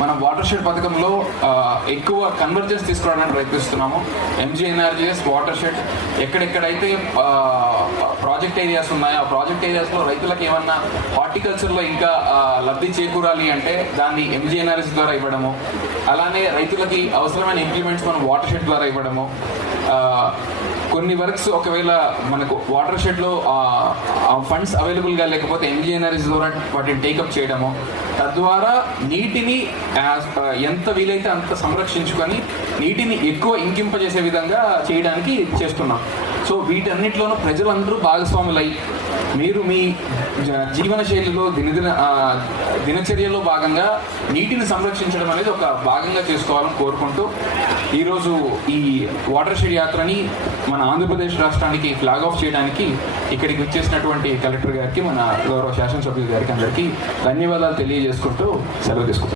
మనం water shed పథకంలో ఎక్కువ కన్వర్జెన్స్ తీసుకురావడానికి ప్రయత్నిస్తున్నాము. ఎంజీఎన్ఆర్జీఎస్ వాటర్ షెడ్ ఎక్కడెక్కడైతే ప్రాజెక్ట్ ఏరియాస్ ఉన్నాయో ఆ ప్రాజెక్ట్ ఏరియాస్లో రైతులకు ఏమన్నా హార్టికల్చర్లో ఇంకా లబ్ధి చేకూరాలి అంటే దాన్ని ఎంజీఎన్ఆర్జీఎస్ ద్వారా ఇవ్వడము, అలానే రైతులకి అవసరమైన ఇంప్లిమెంట్స్ మనం వాటర్ షెడ్ ద్వారా ఇవ్వడము, కొన్ని వర్క్స్ ఒకవేళ మనకు వాటర్ షెడ్లో ఫండ్స్ అవైలబుల్గా లేకపోతే ఎంజీఎన్ఆర్జీ ద్వారా వాటిని టేకప్ చేయడము, తద్వారా నీటిని ఎంత వీలైతే అంత సంరక్షించుకొని నీటిని ఎక్కువ ఇంకింపజేసే విధంగా చేయడానికి చేస్తున్నాం. సో వీటన్నిటిలోనూ ప్రజలందరూ భాగస్వాములై మీరు మీ జీవన శైలిలో దినచర్యలో భాగంగా నీటిని సంరక్షించడం అనేది ఒక భాగంగా చేసుకోవాలని కోరుకుంటూ ఈరోజు ఈ వాటర్ షెడ్ యాత్రని మన ఆంధ్రప్రదేశ్ రాష్ట్రానికి ఫ్లాగ్ ఆఫ్ చేయడానికి ఇక్కడికి వచ్చేసినటువంటి కలెక్టర్ గారికి, మన గౌరవ శాసనసభ్యుల గారికి అందరికీ ధన్యవాదాలు తెలియజేసుకుంటూ సెలవు తీసుకుంటాం.